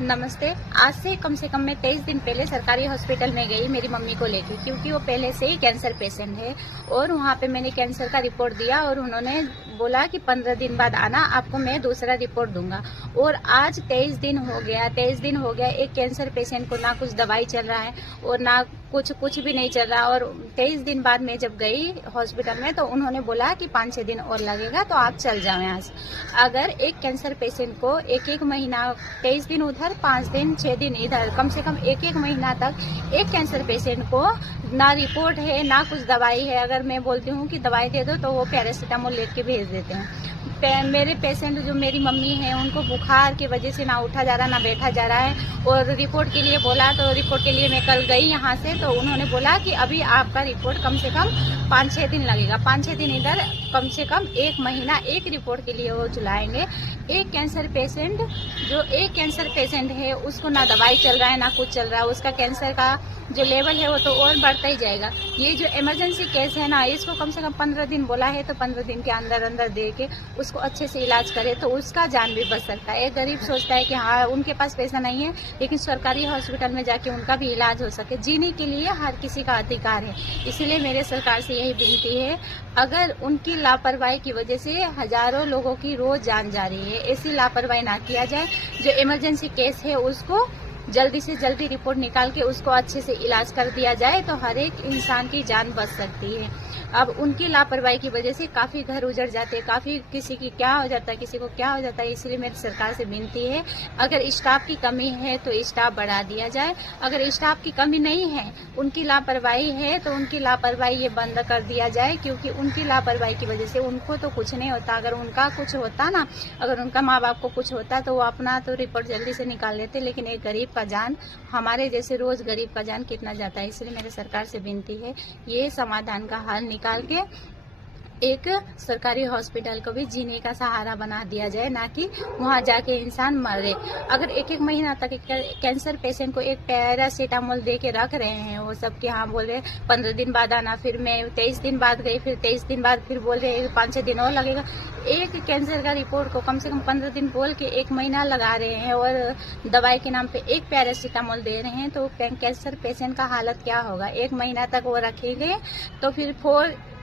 नमस्ते। आज से कम मैं 23 दिन पहले सरकारी हॉस्पिटल में गई मेरी मम्मी को लेके, क्योंकि वो पहले से ही कैंसर पेशेंट है। और वहाँ पे मैंने कैंसर का रिपोर्ट दिया और उन्होंने बोला कि 15 दिन बाद आना, आपको मैं दूसरा रिपोर्ट दूंगा। और आज 23 दिन हो गया एक कैंसर पेशेंट को ना कुछ दवाई चल रहा है और ना कुछ भी नहीं चल रहा। और 23 दिन बाद मैं जब गई हॉस्पिटल में तो उन्होंने बोला कि 5-6 दिन और लगेगा, तो आप चल जाओ यहाँ से। अगर एक कैंसर पेशेंट को एक महीना, 23 दिन उधर, 5 दिन, 6 दिन इधर, कम से कम एक महीना तक एक कैंसर पेशेंट को ना रिपोर्ट है ना कुछ दवाई है। अगर मैं बोलती हूँ कि दवाई दे दो तो वो पैरासीटामोल लिख के भेज देते हैं। मेरे पेशेंट जो मेरी मम्मी है उनको बुखार की वजह से ना उठा जा रहा ना बैठा जा रहा है। और रिपोर्ट के लिए बोला तो रिपोर्ट के लिए मैं कल गई यहाँ से, तो उन्होंने बोला कि अभी आपका रिपोर्ट कम से कम 5-6 दिन लगेगा। 5-6 दिन इधर, कम से कम 1 महीना एक रिपोर्ट के लिए वो चलाएंगे। एक कैंसर पेशेंट है उसको ना दवाई चल रहा है ना कुछ चल रहा है, उसका कैंसर का जो लेवल है वो तो और बढ़ता ही जाएगा। ये जो इमरजेंसी केस है ना, इसको कम से कम 15 दिन बोला है, तो 15 दिन के अंदर दे के उसको अच्छे से इलाज करे तो उसका जान भी बच सकता है। एक गरीब सोचता है कि हाँ उनके पास पैसा नहीं है, लेकिन सरकारी हॉस्पिटल में जाके उनका भी इलाज हो सके। जीने के लिए हर किसी का अधिकार है। इसलिए मेरे सरकार से यही विनती है, अगर उनकी लापरवाही की वजह से हजारों लोगों की रोज जान जा रही है, ऐसी लापरवाही ना किया जाए। जो इमरजेंसी केस है उसको जल्दी से जल्दी रिपोर्ट निकाल के उसको अच्छे से इलाज कर दिया जाए तो हर एक इंसान की जान बच सकती है। अब उनकी लापरवाही की वजह से काफी घर उजड़ जाते हैं, काफी किसी की क्या हो जाता है, किसी को क्या हो जाता है। इसलिए मेरी सरकार से विनती है, अगर स्टाफ की कमी है तो स्टाफ बढ़ा दिया जाए। अगर स्टाफ की कमी नहीं है, उनकी लापरवाही है तो उनकी लापरवाही ये बंद कर दिया जाए, क्योंकि उनकी लापरवाही की वजह से उनको तो कुछ नहीं होता। अगर उनका कुछ होता ना, अगर उनका माँ बाप को कुछ होता तो वो अपना तो रिपोर्ट जल्दी से निकाल लेते, लेकिन एक गरीब का जान, हमारे जैसे रोज गरीब का जान कितना जाता है। इसलिए मेरे सरकार से विनती है, ये समाधान का हल निकाल के एक सरकारी हॉस्पिटल को भी जीने का सहारा बना दिया जाए, ना कि वहां जाके इंसान मरे। अगर एक महीना तक कैंसर पेशेंट को एक पैरासीटामोल दे के रख रहे हैं, वो सब के हाँ बोल रहे 15 दिन बाद आना, फिर मैं 23 दिन बाद गई, फिर 23 दिन बाद फिर बोल रहे 5-6 दिन और लगेगा। एक कैंसर का रिपोर्ट को कम से कम 15 दिन बोल के 1 महीना लगा रहे हैं और दवाई के नाम पे एक पैरासीटामोल दे रहे हैं, तो कैंसर पेशेंट का हालत क्या होगा। 1 महीना तक वो रखेंगे तो फिर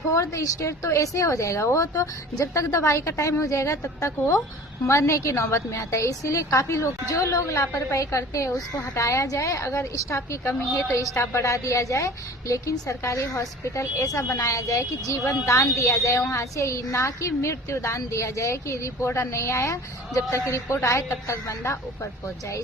फोर्थ स्टेज तो ऐसे हो जाएगा। वो तो जब तक दवाई का टाइम हो जाएगा तब तक वो मरने की नौबत में आता है। इसीलिए काफी लोग, जो लोग लापरवाही करते हैं उसको हटाया जाए। अगर स्टाफ की कमी है तो स्टाफ बढ़ा दिया जाए, लेकिन सरकारी हॉस्पिटल ऐसा बनाया जाए कि जीवन दान दिया जाए वहाँ से, ना कि मृत्यु दान दिया जाए कि रिपोर्ट नहीं आया, जब तक रिपोर्ट आए तब तक बंदा ऊपर पहुंच जाए।